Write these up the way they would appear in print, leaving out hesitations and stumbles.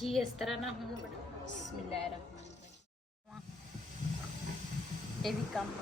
जी इस तरह ना हम बिस्मिल्लाहिर्रहमानिर्रहीम ये भी कम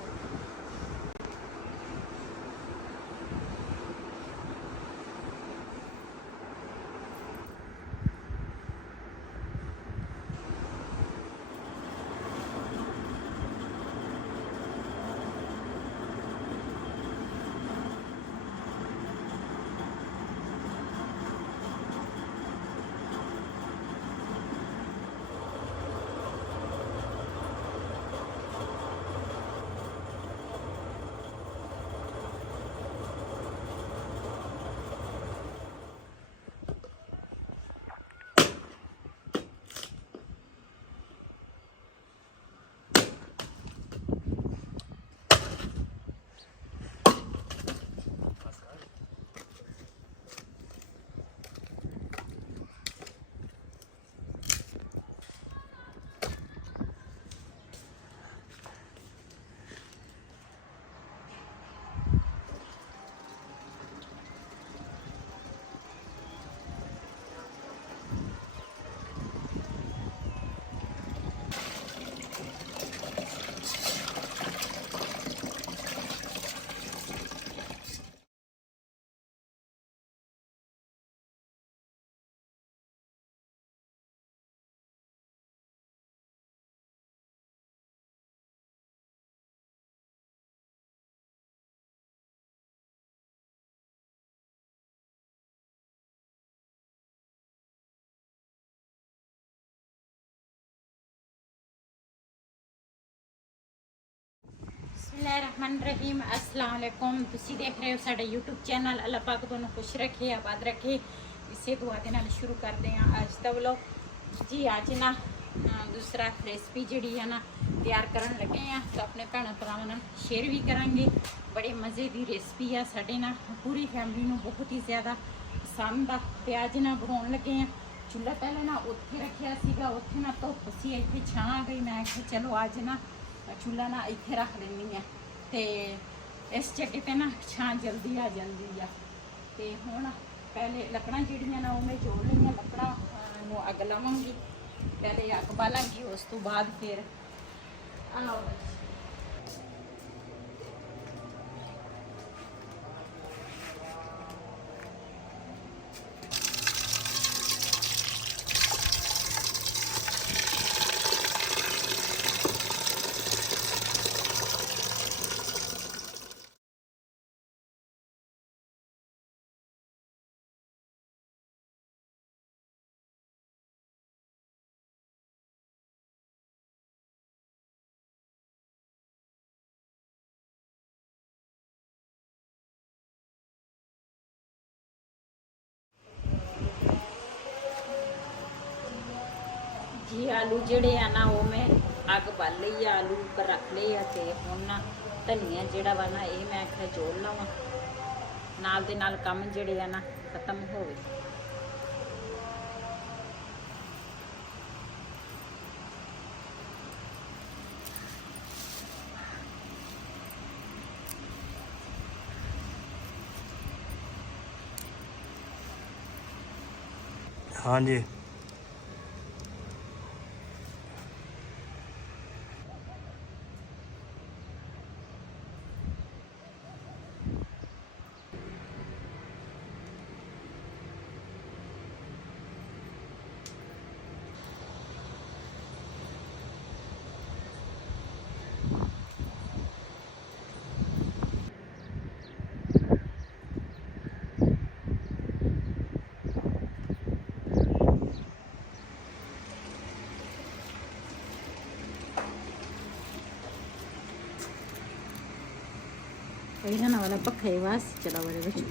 बिस्मिल्लाहिर्रहमानिर्रहीम अस्सलाम वालेकुम। तुसी देख रहे हो साडा यूट्यूब चैनल। अल्लाह पाक तुहानू खुश रखे आबाद रखे इसे दुआ दे नाल शुरू करते हैं अज दा व्लॉग। जी अज ना दूसरा रेसिपी जिहड़ी है ना तैयार करन लगे हैं तो अपने भैन भरावां नाल शेयर भी करांगे। बड़े मज़े की रेसिपी है साडे ना पूरी फैमिली नू बहुत ही ज़्यादा पसंद आ। ते अज ना बनाउण लगे हैं। चूल्हा पहले ना उत्थे रखिया सीगा, उत्थे ना धुप्प सी, इत्थे छां आ गई। मैं आखिया चलो अज ना चूल्हा ना इत्थे रख देनी है ते इस चट्टी ते ना छां जल्दी आ जाती है। तो हुण पहले लकड़ां जिहड़ियां ना मैं जोड़ लईआं। लकड़ां नूं अग लावांगी, पहले अग बालांगी, उस तो बाद फिर जी आलू जिहड़े आ ना वो मैं अग बाल लई आ, आलू उपर रख लए आ। ते हुण ना धनिया जिहड़ा वा ना ये मैं आखिया जोड़ लवां, नाल दे नाल कम जिहड़े आ ना खत्म होवे। हाँ जी पहिला ना वाला पक्का ही वास चला वाले बच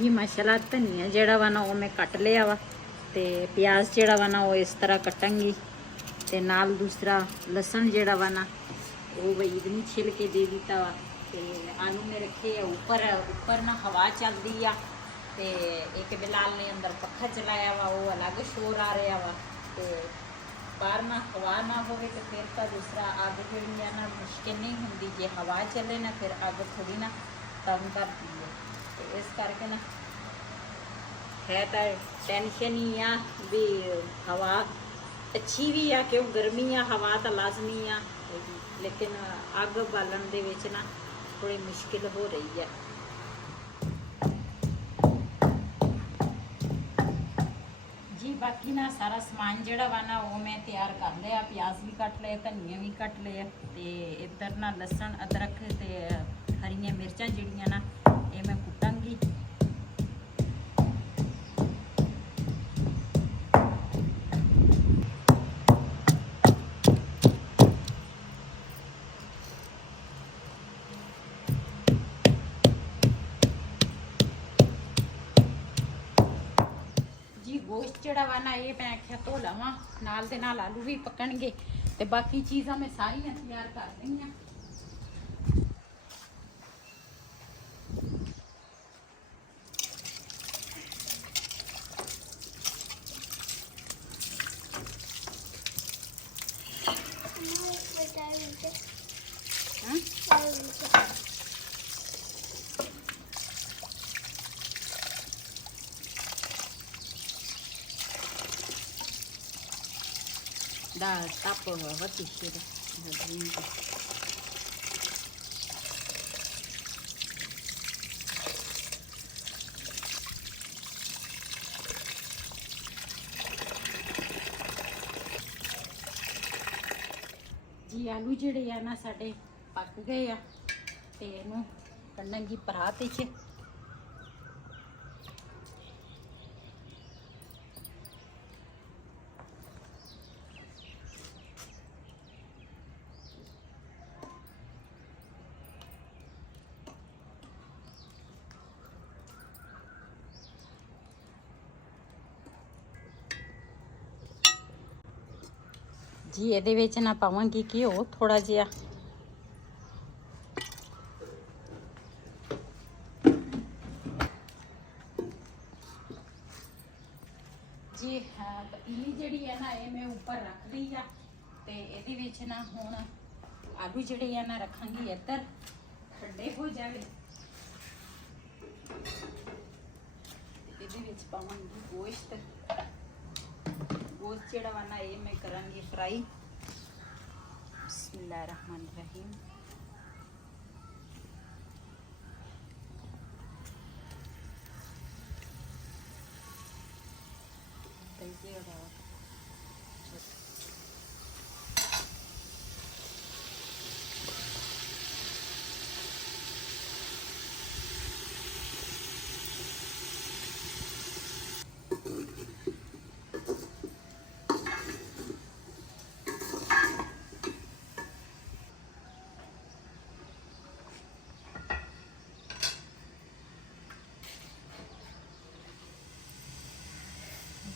जी माशाल्लाह धनिया जेड़ा वा ना वो मैं कट लिया वा ते प्याज जेड़ा वा ना वो इस तरह कटांगी ते नाल दूसरा लसन जेड़ा वा ना वो भाई इतनी छिल के दे दिता वा ते आलू में रखे ऊपर ऊपर ना हवा चल रही आ ते एक बिलाल ने अंदर पखा चलाया वा वो अलग शोर आ रहा वा ते बाहर ना हवा ना होवे तो फिर तो दूसरा अग जी ना मुश्किल नहीं होंगी जे हवा चले ना फिर अग थोड़ी ना तंग करती है तो इस करके ना है तो टेंशन ही आ भी हवा अच्छी भी आ क्यों गर्मी आ हवा तो लाजमी आ लेकिन अग बालन दे विच ना थोड़ी मुश्किल हो रही है। जी बाकी ना सारा समान जोड़ा वा ना वो मैं तैयार कर लिया प्याज भी कट लिया धनिया भी कट लिया तो इधर ना लसन अदरक ते हरिया मिर्चा जिहड़ियां ना ये मैं कुटांगी। गोश्त जड़ा वा ना ये मैं आख्या धो लवां नाल दे नाल आलू भी पकणगे ते बाकी चीज़ां मैं सारियां तैयार कर लईआं। Da tapo vati shira da drinka जी आलू जिहड़े आ ना साडे पक गए आ ते इहनूं कढांगी परात विच। जी ਇਹਦੇ ਵਿੱਚ ਨਾ ਪਾਵਾਂਗੀ ਘਿਓ ਥੋੜਾ ਜਿਹਾ जी पतीली ਜਿਹੜੀ ਹੈ ਨਾ ਇਹ ਮੈਂ ਉੱਪਰ ਰੱਖ ਲਈ ਆ ਤੇ ਇਹਦੇ ਵਿੱਚ ਨਾ ਹੁਣ ਆਲੂ ਜਿਹੜੇ ਆ ਨਾ ਰੱਖਾਂਗੀ ਇੱਧਰ ਠੰਡੇ ਹੋ ਜਾਵੇ ਇਹਦੇ ਵਿੱਚ ਪਾਵਾਂਗੀ ਗੋਸ਼ਤ गोश्त जेड़ा वा ना ये मैं करांगी फ्राई। बिस्मिल्लाहिर्रहमानिर्रहीम।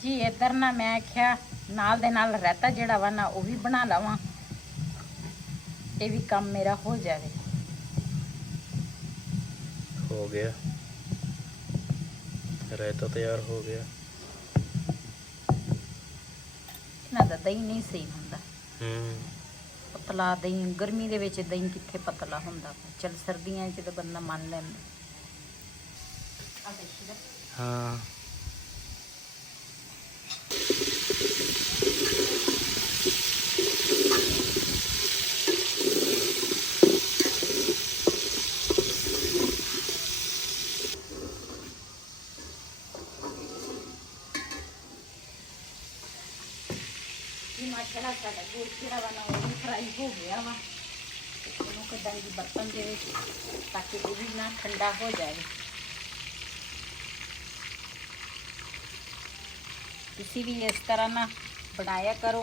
जी इधर ना मैं आख्या नाल दे नाल रायता जेड़ा वा ना वो भी बना लवां ये भी काम मेरा हो जाए। हो गया रायता तैयार हो गया। ना दा दही नहीं सही हुंदा पतला दही गर्मी दे विच दही किथे पतला हुंदा चल सर्दियां च तो बंदा मान लैंदा। हाँ माशाल्लाह साडा गोश्त जेड़ा वा ना वो भी फ्राई हो गया वा इहनूं कढांगी बर्तन दे विच ताकि ये भी ना ठंडा हो जाए। तुसी भी इस तरह ना बनाया करो।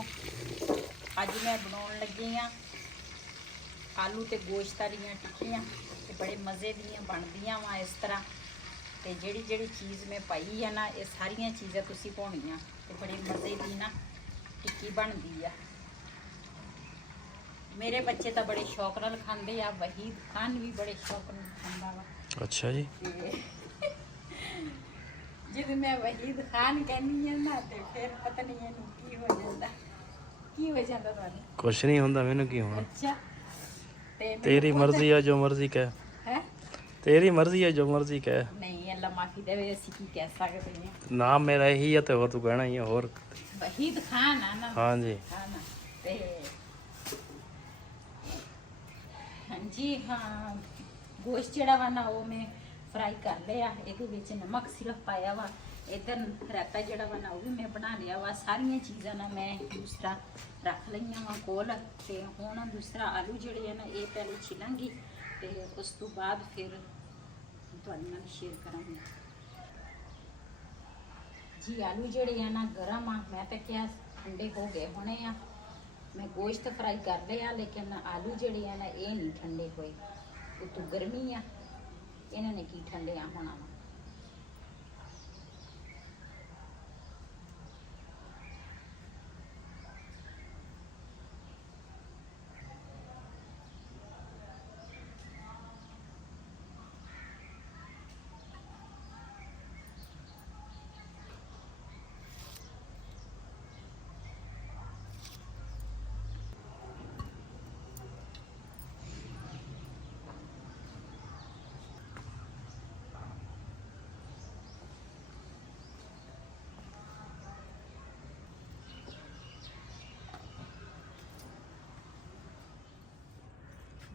अज मैं बनाउण लगी हाँ आलू ते गोश्त वालियां टिक्कियां ते बड़े मज़े दियां बनदियां वा इस तरह ਤੇ ਜਿਹੜੀ ਜਿਹੜੀ ਚੀਜ਼ ਮੈਂ ਪਾਈ ਆ ਨਾ, ਇਹ ਸਾਰੀਆਂ ਚੀਜ਼ਾਂ ਤੁਸੀਂ ਪਾਉਣੀਆਂ ਤੇ ਬੜੇ ਮਜ਼ੇ ਦੀ ਨਾ ਟਿੱਕੀ ਬਣਦੀ ਆ। ਮੇਰੇ ਬੱਚੇ ਤਾਂ ਬੜੇ ਸ਼ੌਕ ਨਾਲ ਖਾਂਦੇ ਆ, ਵਹੀਦ ਖਾਨ ਵੀ ਬੜੇ ਸ਼ੌਕ ਨਾਲ ਖਾਂਦਾ ਵਾ। ਅੱਛਾ ਜੀ। ਜਦੋਂ ਮੈਂ ਵਹੀਦ ਖਾਨ ਕਹਿੰਦੀ ਆ ਨਾ ਤੇ ਫਿਰ ਪਤਾ ਨਹੀਂ ਇਹਨੂੰ ਕੀ ਹੋ ਜਾਂਦਾ। ਕੀ ਹੋ ਜਾਂਦਾ ਤੁਹਾਨੂੰ? ਕੁਛ ਨਹੀਂ ਹੁੰਦਾ, ਮੈਨੂੰ ਕੀ ਹੋਣਾ। ਅੱਛਾ, ਤੇ ਤੇਰੀ ਮਰਜ਼ੀ ਆ, ਜੋ ਮਰਜ਼ੀ ਕਹਿ। ਹੈ ਤੇਰੀ ਮਰਜ਼ੀ ਆ, ਜੋ ਮਰਜ਼ੀ ਕਹਿ। ਨਹੀਂ, ਅੱਲਾ ਮਾਫੀ ਦੇਵੇ, ਅਸੀਂ ਕੀ ਕਹਿ ਸਕਦੇ ਹਾਂ। ਨਾਮ ਮੇਰਾ ਇਹੀ ਆ ਤੇ ਹੋਰ ਤੂੰ ਕਹਿਣਾ ਹੀ ਆ ਹੋਰ। ਵਹੀਦ ਖਾਨ ਆ ਨਾ। ਹਾਂਜੀ ਖਾਨ ਤੇ ਹਾਂਜੀ ਹਾਂ, ਗੋਸ਼ਤ ਜਿਹੜਾ ਵਾ ਨਾ ਉਹ ਮੈਂ ਫਰਾਈ ਕਰ ਲਿਆ। ਇਹਦੇ ਵਿੱਚ ਨਮਕ ਸਿਰਫ ਪਾਇਆ ਵਾ। ਇੱਧਰ ਰਾਇਤਾ ਜਿਹੜਾ ਵਾ ਨਾ ਉਹ ਵੀ ਮੈਂ ਬਣਾ ਲਿਆ ਵਾ। ਸਾਰੀਆਂ ਚੀਜ਼ਾਂ ਨਾ ਮੈਂ ਦੂਸਰਾ ਰੱਖ ਲਈਆਂ ਵਾ ਕੋਲ। ਤੇ ਹੁਣ ਦੂਸਰਾ ਆਲੂ ਜਿਹੜੇ ਆ ਨਾ ਇਹ ਪਹਿਲੇ ਛਿਲਾਂਗੀ ਤੇ ਉਸ ਤੋਂ ਬਾਅਦ ਫਿਰ ਤੁਹਾਡੇ ਨਾਲ ਸ਼ੇਅਰ ਕਰਾਂਗੀ ਜੀ। ਆਲੂ ਜਿਹੜੇ ਆ ਨਾ ਗਰਮ ਆ, ਮੈਂ ਤਾਂ ਕਿਹਾ ਠੰਡੇ ਹੋ ਗਏ ਹੋਣੇ ਆ। ਮੈਂ ਗੋਸ਼ਤ ਫਰਾਈ ਕਰ ਲਿਆ, ਲੇਕਿਨ ਆਲੂ ਜਿਹੜੇ ਆ ਨਾ ਇਹ ਨਹੀਂ ਠੰਡੇ ਹੋਏ। ਉਤੋਂ ਗਰਮੀ ਆ, ਇਹਨਾਂ ਨੇ ਕੀ ਠੰਡੇ ਆ ਹੋਣਾ ਵਾ।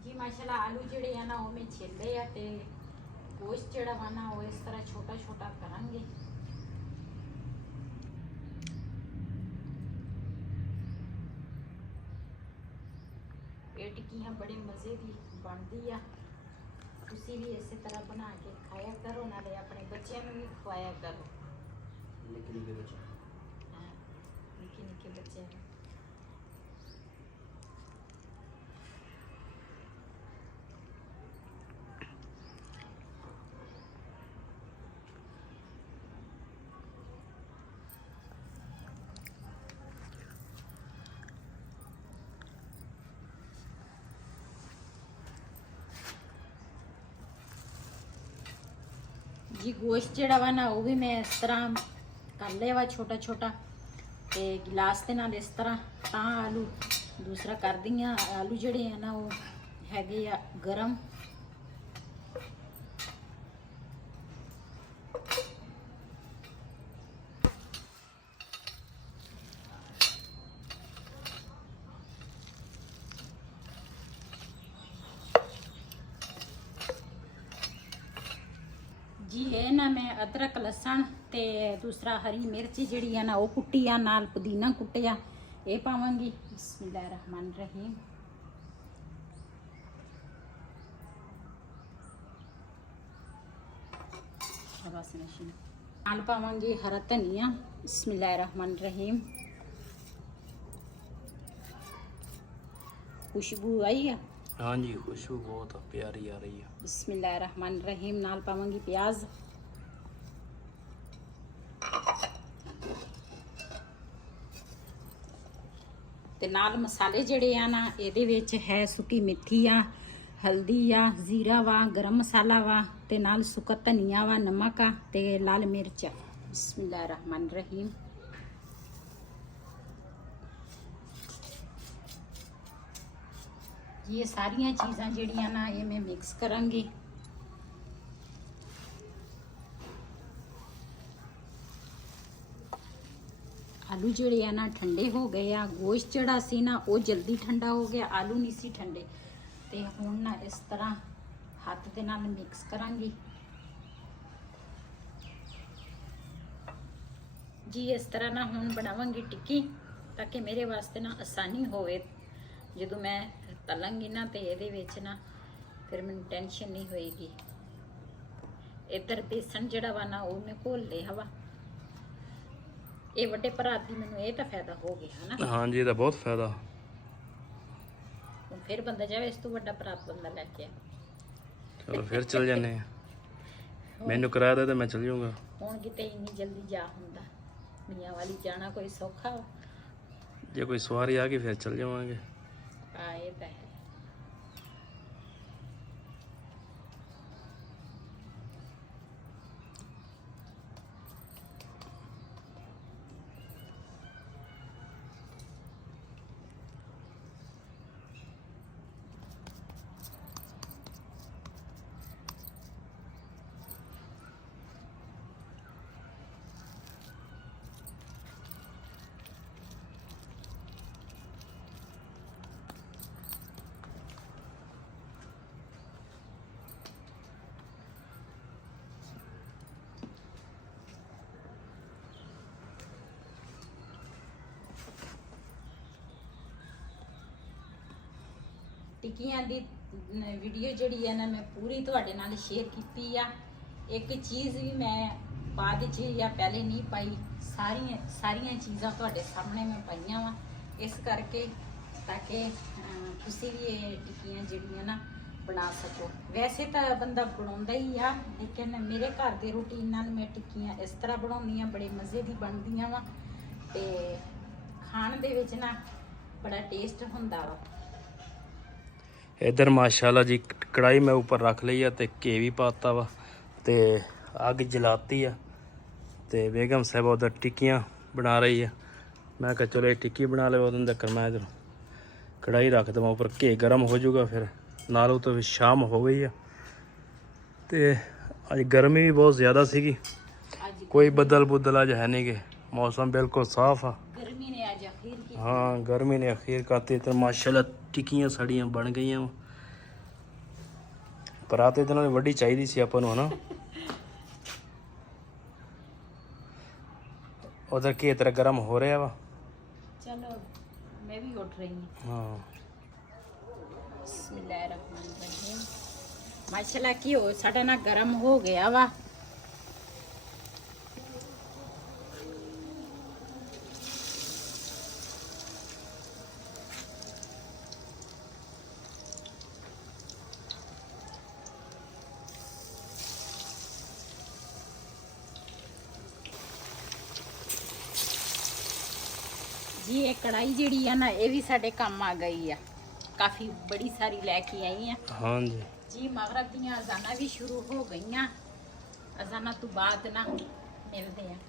ਜੀ ਮਾਸ਼ਾਅੱਲਾ ਆਲੂ ਜਿਹੜੇ ਆ ਨਾ ਉਹ ਮੈਂ ਛਿੱਲੇ ਆ ਤੇ ਗੋਸ਼ਤ ਜਿਹੜਾ ਵਾ ਨਾ ਉਹ ਇਸ ਤਰ੍ਹਾਂ ਛੋਟਾ ਛੋਟਾ ਕਰਾਂਗੇ। ਇਹ ਟਿੱਕੀਆਂ ਬੜੇ ਮਜ਼ੇ ਦੀ ਬਣਦੀ ਆ। ਤੁਸੀਂ ਵੀ ਇਸੇ ਤਰ੍ਹਾਂ ਬਣਾ ਕੇ ਖਾਇਆ ਕਰੋ, ਨਾਲੇ ਆਪਣੇ ਬੱਚਿਆਂ ਨੂੰ ਵੀ ਖਵਾਇਆ ਕਰੋ। ਨਿੱਕੇ ਨਿੱਕੇ ਬੱਚੇ ਨੂੰ ਜੀ। ਗੋਸ਼ਤ ਜਿਹੜਾ ਵਾ ਨਾ ਉਹ ਵੀ ਮੈਂ ਇਸ ਤਰ੍ਹਾਂ ਕਰ ਲਿਆ ਵਾ ਛੋਟਾ ਛੋਟਾ ਤੇ ਗਿਲਾਸ ਦੇ ਨਾਲ ਇਸ ਤਰ੍ਹਾਂ। ਤਾਂ ਆਲੂ ਦੂਸਰਾ ਕਰਦੀ ਆ। ਆਲੂ ਜਿਹੜੇ ਆ ਨਾ ਉਹ ਹੈਗੇ ਆ ਗਰਮ। ਜੀ ਇਹ ਨਾ ਮੈਂ ਅਦਰਕ ਲਸਣ ਤੇ ਦੂਸਰਾ ਹਰੀ ਮਿਰਚ ਜਿਹੜੀ ਆ ਨਾ ਉਹ ਕੁੱਟੀ ਆ, ਨਾਲ ਪੁਦੀਨਾ ਕੁੱਟਿਆ, ਇਹ ਪਾਵਾਂਗੀ। ਬਿਸਮਿਲ੍ਲਾਹਿਰ ਰਹਿਮਾਨ ਰਹੀਮ। ਨਾਲ ਪਾਵਾਂਗੀ ਹਰਾ ਧਨੀਆ। ਬਿਸਮਿਲ੍ਲਾਹਿਰ ਰਹਿਮਾਨ ਰਹੀਮ। ਖੁਸ਼ਬੂ ਆਈ ਆ? ਹਾਂਜੀ, ਖੁਸ਼ਬੂ ਬਹੁਤ ਪਿਆਰੀ ਆ ਰਹੀ ਆ। ਬਿਸਮਿਲ੍ਲਾਹਿਰ ਰਹਿਮਾਨ ਰਹੀਮ। ਨਾਲ ਪਾਵਾਂਗੀ ਪਿਆਜ਼। ਤੇ ਨਾਲ ਮਸਾਲੇ ਜਿਹੜੇ ਆ ਨਾ ਇਹਦੇ ਵਿੱਚ ਹੈ ਸੁੱਕੀ ਮੇਥੀ ਆ, ਹਲਦੀ ਆ, ਜ਼ੀਰਾ ਵਾ, ਗਰਮ ਮਸਾਲਾ ਵਾ ਤੇ ਨਾਲ ਸੁੱਕਾ ਧਨੀਆ ਵਾ, ਨਮਕ ਆ ਤੇ ਲਾਲ ਮਿਰਚ ਆ। ਬਿਸਮਿਲ੍ਲਾਹਿਰ ਰਹਿਮਾਨ ਰਹੀਮ। ਇਹ ਸਾਰੀਆਂ ਚੀਜ਼ਾਂ ਜਿਹੜੀਆਂ ਨਾ ਇਹ ਮੈਂ ਮਿਕਸ ਕਰਾਂਗੀ। ਆਲੂ ਜਿਹੜੇ ਆ ਨਾ ਠੰਡੇ ਹੋ ਗਏ ਆ। ਗੋਸ਼ਤ ਜਿਹੜਾ ਸੀ ਨਾ ਉਹ ਜਲਦੀ ਠੰਡਾ ਹੋ ਗਿਆ, ਆਲੂ ਨਹੀਂ ਸੀ ਠੰਡੇ। ਤੇ ਹੁਣ ਨਾ ਇਸ ਤਰ੍ਹਾਂ ਹੱਥ ਦੇ ਨਾਲ ਮਿਕਸ ਕਰਾਂਗੀ ਜੀ। ਇਸ ਤਰ੍ਹਾਂ ਨਾ ਹੁਣ ਬਣਾਵਾਂਗੀ ਟਿੱਕੀ, ਤਾਂ ਕਿ ਮੇਰੇ ਵਾਸਤੇ ਨਾ ਆਸਾਨੀ ਹੋਵੇ। ਜਦੋਂ ਮੈਂ ਤਲਾਂਗੀ ਨਾ ਤੇ ਇਹਦੇ ਵਿੱਚ ਨਾ ਫਿਰ ਮੈਨੂੰ ਟੈਨਸ਼ਨ ਨਹੀਂ ਹੋਏਗੀ। ਇੱਧਰ ਬੇਸਣ ਜਿਹੜਾ ਵਾ ਨਾ ਉਹ ਮੈਂ ਘੋਲ ਲਿਆ ਵਾ। ਇਹ ਵੱਡੇ ਭਰਾ ਦੀ ਮੈਨੂੰ ਇਹ ਤਾਂ ਫਾਇਦਾ ਹੋ ਗਿਆ ਨਾ। ਹਾਂਜੀ, ਇਹਦਾ ਬਹੁਤ ਫਾਇਦਾ। ਹੁਣ ਫਿਰ ਬੰਦਾ ਜਾਵੇ ਇਸ ਤੋਂ ਵੱਡਾ ਭਰਾ ਬੰਦਾ ਲੈ ਕੇ ਆ। ਚਲੋ ਫਿਰ ਚੱਲ ਜਾਂਦੇ ਆ। ਮੈਨੂੰ ਕਰਾ ਦੇ ਤੇ ਮੈਂ ਚੱਲ ਜਾਊਂਗਾ। ਹੁਣ ਕਿਤੇ ਇੰਨੀ ਜਲਦੀ ਜਾ ਹੁੰਦਾ, ਮੀਆਂ ਵਾਲੀ ਜਾਣਾ ਕੋਈ ਸੌਖਾ ਵਾ? ਜੇ ਕੋਈ ਸਵਾਰੀ ਆ ਗਈ ਫਿਰ ਚੱਲ ਜਾਵਾਂਗੇ। ਇਹ ਤਾਂ ਹੈ। ਟਿੱਕੀਆਂ ਦੀ ਵੀਡੀਓ ਜਿਹੜੀ ਹੈ ਨਾ ਮੈਂ ਪੂਰੀ ਤੁਹਾਡੇ ਨਾਲ ਸ਼ੇਅਰ ਕੀਤੀ ਆ। ਇੱਕ ਚੀਜ਼ ਵੀ ਮੈਂ ਬਾਅਦ ਚ ਜਾਂ ਪਹਿਲੇ ਨਹੀਂ ਪਾਈ, ਸਾਰੀਆਂ ਚੀਜ਼ਾਂ ਤੁਹਾਡੇ ਸਾਹਮਣੇ ਮੈਂ ਪਾਈਆਂ ਵਾ, ਇਸ ਕਰਕੇ ਤਾਂ ਕਿ ਤੁਸੀਂ ਵੀ ਇਹ ਟਿੱਕੀਆਂ ਜਿਹੜੀਆਂ ਨਾ ਬਣਾ ਸਕੋ। ਵੈਸੇ ਤਾਂ ਬੰਦਾ ਬਣਾਉਂਦਾ ਹੀ ਆ, ਲੇਕਿਨ ਮੇਰੇ ਘਰ ਦੇ ਰੂਟੀਨ ਨਾਲ ਮੈਂ ਟਿੱਕੀਆਂ ਇਸ ਤਰ੍ਹਾਂ ਬਣਾਉਂਦੀ ਆ, ਬੜੇ ਮਜ਼ੇ ਦੀ ਬਣਦੀਆਂ ਵਾ ਤੇ ਖਾਣ ਦੇ ਵਿੱਚ ਨਾ ਬੜਾ ਟੇਸਟ ਹੁੰਦਾ ਵਾ। इधर माशाल्लाह जी कढ़ाई मैं ऊपर रख ली है, घी भी पाता वा, ते अग जलाती है, ते बेगम साहब उधर टिक्कियाँ बना रही है। मैं कहा चलो ये टिक्की बना ले, उधर तक मैं इधर कढ़ाई रख देवा ऊपर, घी गर्म हो जाऊगा फिर नालों तो शाम हो गई है। तो अज गर्मी भी बहुत ज़्यादा सी, कोई बदल बुदल अज है नहीं गे, मौसम बिल्कुल साफ आ। गर्मी ने आज आखिर की। हाँ गर्मी ने अखीर करती। तो माशाल्लाह टिक्कियाँ साड़ियाँ बन गई हैं, पर आते दिनों में वड्डी चाहिए सी अपन है ना। उधर की तरह गर्म हो रहा वा। चलो मैं भी उठ रही हूँ। हाँ बिस्मिल्लाहिर्रहमानिर्रहीम। माशाल्लाह की हो साडा ना गर्म हो गया वा। जी ये कढ़ाई जी है ना ये भी साडे काम आ गई है, काफ़ी बड़ी सारी लैके आई है। हाँ जी जी मगरब दियां अजाना भी शुरू हो गई, अजाना तो बाद ना मिलते हैं।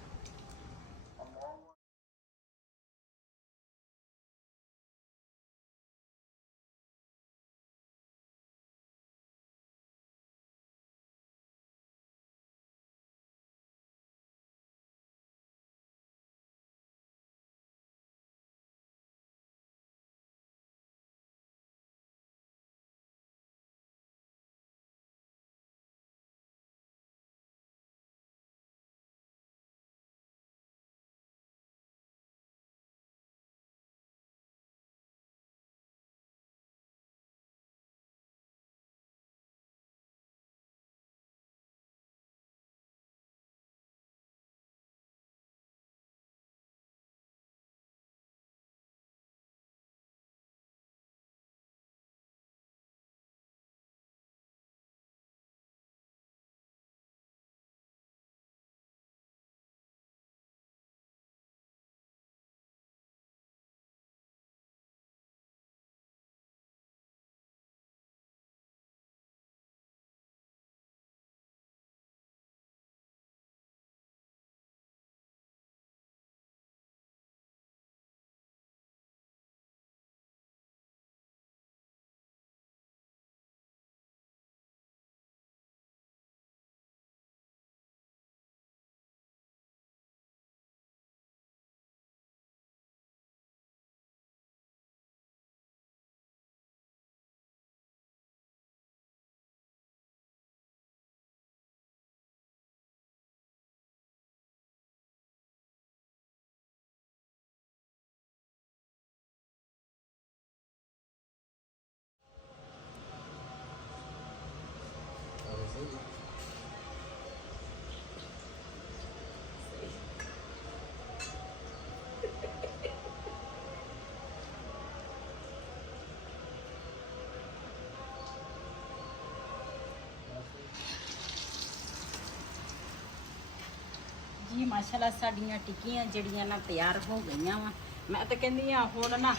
ਜੀ ਮਾਸ਼ਾਅੱਲਾ ਸਾਡੀਆਂ ਟਿੱਕੀਆਂ ਜਿਹੜੀਆਂ ਨਾ ਤਿਆਰ ਹੋ ਗਈਆਂ ਵਾ। ਮੈਂ ਤਾਂ ਕਹਿੰਦੀ ਆ ਹੁਣ ਨਾ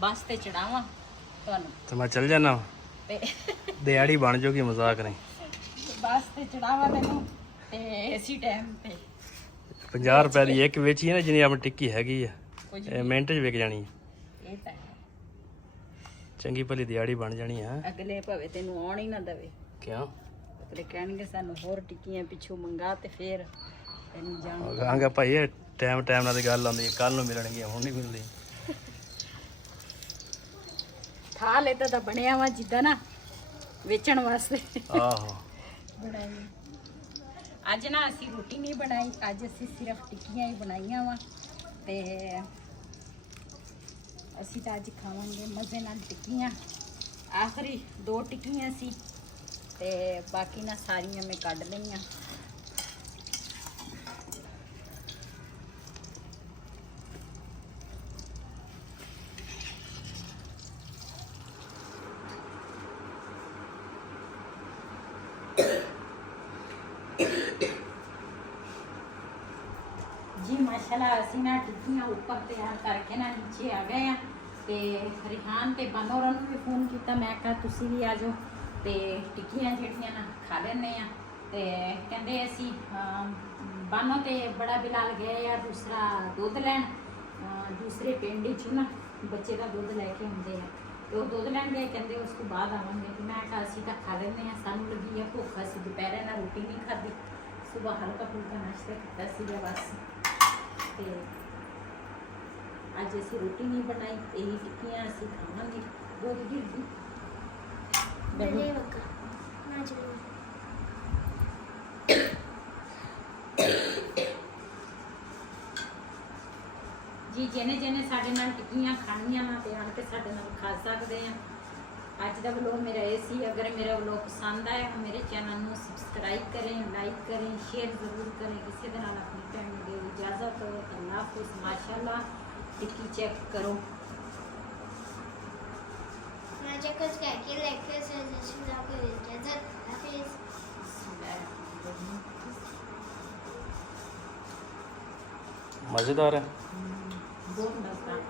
ਬੱਸ ਤੇ ਚੜਾਵਾਂ ਤੁਹਾਨੂੰ ਤੇ ਮੈਂ ਚੱਲ ਜਾਣਾ ਤੇ ਦਿਹਾੜੀ ਬਣ ਜਾਊਗੀ, ਮਜ਼ਾਕ ਨਹੀਂ। ਬੱਸ ਤੇ ਚੜਾਵਾਂ ਤੈਨੂੰ ਤੇ ਇਸੇ ਟਾਈਮ ਤੇ 50 ਰੁਪਏ ਦੀ ਇੱਕ ਵੇਚੀ ਹੈ ਨਾ, ਜਿੰਨੀ ਆਪਣੀ ਟਿੱਕੀ ਹੈਗੀ ਆ ਕੁਝ ਇਹ ਮਿੰਟ 'ਚ ਵਿਕ ਜਾਣੀ ਹੈ। ਇਹ ਤਾਂ ਹੈ। ਚੰਗੀ ਭਲੀ ਦਿਹਾੜੀ ਬਣ ਜਾਣੀ ਹੈ। ਅਗਲੇ ਭਾਵੇਂ ਤੈਨੂੰ ਆਉਣ ਹੀ ਨਾ ਦਵੇ, ਕਿਉਂ? ਅਗਲੇ ਕਹਿਣਗੇ ਸਾਨੂੰ ਹੋਰ ਟਿੱਕੀਆਂ ਪਿੱਛੋਂ ਮੰਗਾ ਤੇ ਫੇਰ ਤੈਨੂੰ ਜਾਣ ਆਂਗਾ ਭਾਈ ਇਹ ਟਾਈਮ ਨਾਲ ਦੀ ਗੱਲ ਆਉਂਦੀ ਹੈ, ਕੱਲ ਨੂੰ ਮਿਲਣਗੀਆਂ, ਹੁਣ ਨਹੀਂ ਮਿਲਦੀ। ਥਾਲ ਲੈ ਤਾਂ ਬਣਿਆ ਵਾ ਜਿੱਦਾਂ ਨਾ ਵੇਚਣ ਵਾਸਤੇ ਆਹੋ ਬਣਾਈ। ਅੱਜ ਨਾ ਅਸੀਂ ਰੋਟੀ ਨਹੀਂ ਬਣਾਈ, ਅੱਜ ਅਸੀਂ ਸਿਰਫ ਟਿੱਕੀਆਂ ਹੀ ਬਣਾਈਆਂ ਵਾ ਤੇ ਅਸੀਂ ਤਾਂ ਅੱਜ ਖਾਵਾਂਗੇ ਮਜ਼ੇ ਨਾਲ ਟਿੱਕੀਆਂ। ਆਖਰੀ 2 ਟਿੱਕੀਆਂ ਸੀ ਤੇ ਬਾਕੀ ਨਾ ਸਾਰੀਆਂ ਮੈਂ ਕੱਢ ਲਈਆਂ। जी माशाल्लाह ਅਸੀਂ ਨਾ ਟਿੱਕੀਆਂ ਉੱਪਰ ਤਿਆਰ ਕਰਕੇ ਨਾ ਨੀਚੇ ਆ ਗਏ ਆ ਤੇ ਰਿਹਾਨ ਤੇ ਬਾਨੋਰਾਂ ਨੂੰ ਵੀ ਫੋਨ ਕੀਤਾ। ਮੈਂ ਕਿਹਾ ਤੁਸੀਂ ਵੀ ਆ ਜਾਓ ਤੇ ਟਿੱਕੀਆਂ ਜਿਹੜੀਆਂ ਨਾ ਖਾ ਲੈਣੇ ਆ। ਤੇ ਕਹਿੰਦੇ ਅਸੀਂ ਬਾਨੋ ਤੇ ਬੜਾ ਬਿਲਾਲ ਗਏ ਆ ਦੂਸਰਾ ਦੁੱਧ ਲੈਣ, ਦੂਸਰੇ ਪਿੰਡ ਚ ਨਾ ਬੱਚੇ ਦਾ ਦੁੱਧ ਲੈ ਕੇ ਆਉਂਦੇ ਆ ਤੇ ਉਹ ਦੁੱਧ ਲੈਣ ਗਏ। ਕਹਿੰਦੇ ਉਸ ਤੋਂ ਬਾਅਦ ਆਵਾਂਗੇ ਤੇ ਮੈਂ ਕਿਹਾ ਅਸੀਂ ਤਾਂ ਖਾ ਲੈਣੇ ਆ, ਸਾਨੂੰ ਲੱਗੀ ਆ ਭੁੱਖ। ਅਸੀਂ ਦੁਪਹਿਰੇ ਨਾਲ ਰੋਟੀ ਨਹੀਂ ਖਾਧੀ, ਸੁਬਹ ਹਲਕਾ ਫੁਲਕਾ ਨਾਸ਼ਤਾ ਕੀਤਾ ਸੀਗਾ ਬਸ। ਤੇ ਅੱਜ ਅਸੀਂ ਰੋਟੀ ਨਹੀਂ ਬਣਾਈ, ਇਹੀ ਟਿੱਕੀਆਂ ਅਸੀਂ ਖਾਵਾਂਗੇ। ਬਹੁਤ ਗਿਰਦੀ ਬਲੇ ਵਕਾ ਨਾ ਚਲੋ ਜੀ ਜਿਹਨੇ ਸਾਡੇ ਨਾਲ ਟਿੱਕੀਆਂ ਖਾਣੀਆਂ ਨਾ ਤੇ ਆਣ ਕੇ ਸਾਡੇ ਨਾਲ ਖਾ ਸਕਦੇ ਆ। ਅੱਜ ਦਾ ਵਲੋਗ ਮੇਰਾ ਇਹ ਸੀ। ਅਗਰ ਮੇਰਾ ਵਲੋਗ ਪਸੰਦ ਆਇਆ ਮੇਰੇ ਚੈਨਲ ਨੂੰ ਸਬਸਕ੍ਰਾਈਬ ਕरें, लाइक करें, शेयर ज़रूर करें। किसी के नाल अपनी फैमिली की इजाज़त हो। अल्लाह हाफ़िज़। माशाल्लाह टिक्की चेक करो। मुझे कुछ कह के लेकर सजेशन आपको इजाज़त हाफिज़। मज़ेदार है। बहुत मज़ेदार।